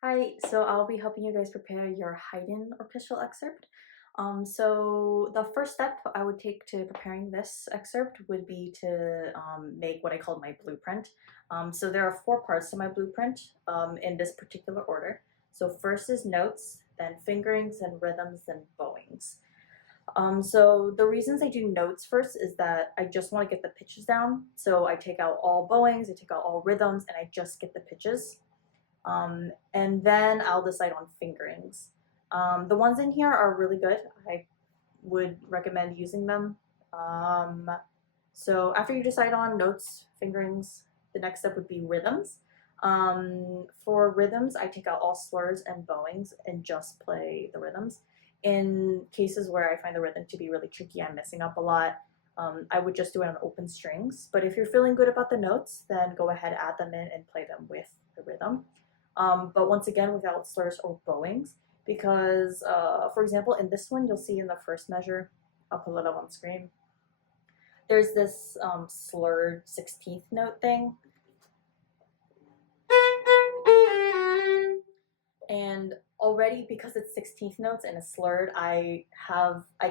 Hi, so I'll be helping you guys prepare your Haydn orchestral excerpt. So the first step I would take to preparing this excerpt would be to make what I call my blueprint. So there are four parts to my blueprint in this particular order. So first is notes, then fingerings, and rhythms, then bowings. So the reasons I do notes first is that I just want to get the pitches down. So I take out all bowings, I take out all rhythms, and I just get the pitches. And then I'll decide on fingerings. The ones in here are really good. I would recommend using them. Um, so after you decide on notes, fingerings, the next step would be rhythms. For rhythms, I take out all slurs and bowings and just play the rhythms. In cases where I find the rhythm to be really tricky, I'm messing up a lot. I would just do it on open strings. But if you're feeling good about the notes, then go ahead, add them in, and play them with the rhythm. But once again, without slurs or bowings, because, for example, in this one, you'll see in the first measure, I'll pull it up on screen, there's this slurred 16th note thing. And already, because it's 16th notes and it's slurred, I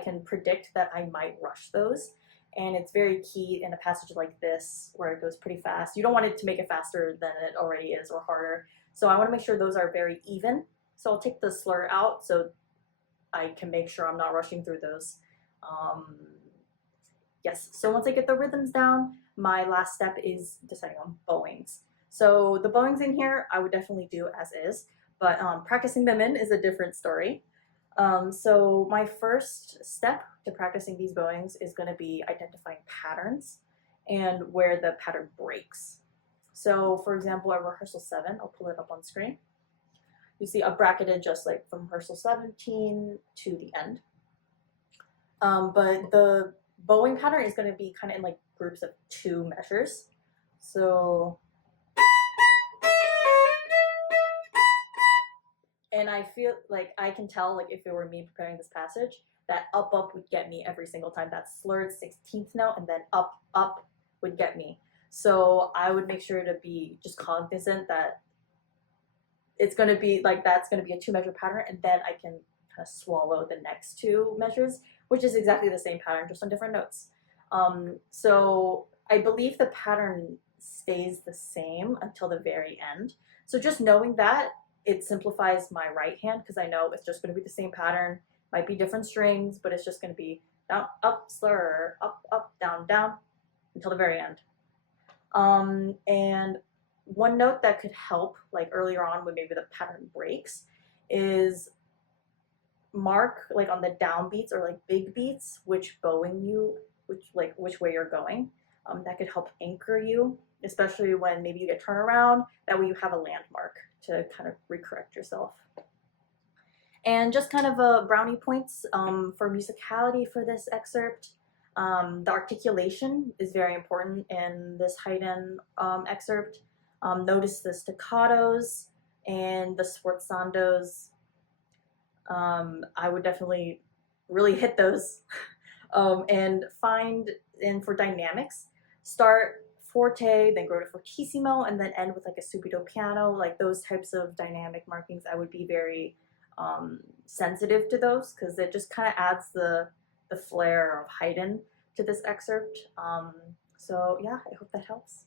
can predict that I might rush those. And it's very key in a passage like this where it goes pretty fast. You don't want it to make it faster than it already is or harder. So I want to make sure those are very even. So I'll take the slur out so I can make sure I'm not rushing through those. Yes, so once I get the rhythms down, my last step is deciding on bowings. So the bowings in here, I would definitely do as is, but practicing them in is a different story. So my first step to practicing these bowings is going to be identifying patterns and where the pattern breaks. So for example, at rehearsal 7, I'll pull it up on screen. You see a bracketed just like from rehearsal 17 to the end. But the bowing pattern is going to be kind of in like groups of 2 measures. So, and I feel like I can tell, like if it were me preparing this passage, that up would get me every single time. That slurred 16th note and then up would get me. So I would make sure to be just cognizant that it's going to be like that's going to be a 2 measure pattern, and then I can kind of swallow the next 2 measures, which is exactly the same pattern, just on different notes. So I believe the pattern stays the same until the very end. So just knowing that, it simplifies my right hand because I know it's just going to be the same pattern. Might be different strings, but it's just going to be down, up, slur, up, down until the very end. And one note that could help, like earlier on when maybe the pattern breaks, is mark like on the down beats or like big beats which bowing you, which way you're going. That could help anchor you, especially when maybe you get turned around. That way you have a landmark to kind of recorrect yourself. And just kind of brownie points for musicality for this excerpt. The articulation is very important in this Haydn excerpt. Notice the staccatos and the sforzandos. I would definitely really hit those and for dynamics, start forte, then grow to fortissimo, and then end with like a subito piano, like those types of dynamic markings. I would be very sensitive to those because it just kind of adds the flair of Haydn to this excerpt. So yeah, I hope that helps.